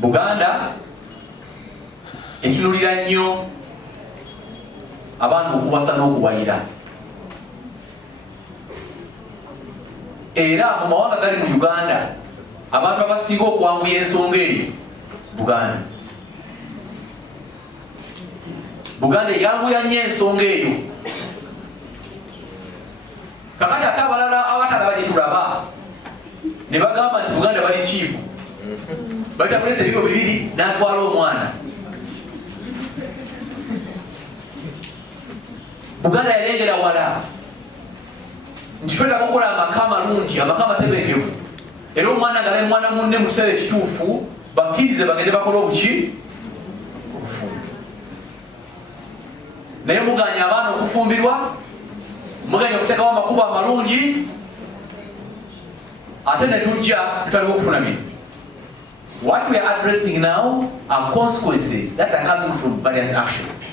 Buganda ekinulira nnyo abantu okuwasa n'okuwayira, era mu mawanga gali mu Uganda abantu abasinga okuwanguya ensonga eyo Buganda eyanguya nnyo ensonga eyo. Kakati ate abalala abatalaba gye tulaba ne bagamba nti Buganda bali kiivu, batamulesa ebiro bibiri n'atwala omwana. Buganda yalengera wala nti twetaaga okukola amaka amalungi, amaka amategekevu, era omwana ngalaye mwana munne mu kiseera ekituufu bakkirize bagende bakole obufumbo. Naye muganya abaana okufumbirwa, muganya okuteekawo amakubo amalungi, ate ne tujja tutaliwo okufuna bino. What we are addressing now are consequences that are coming from various actions.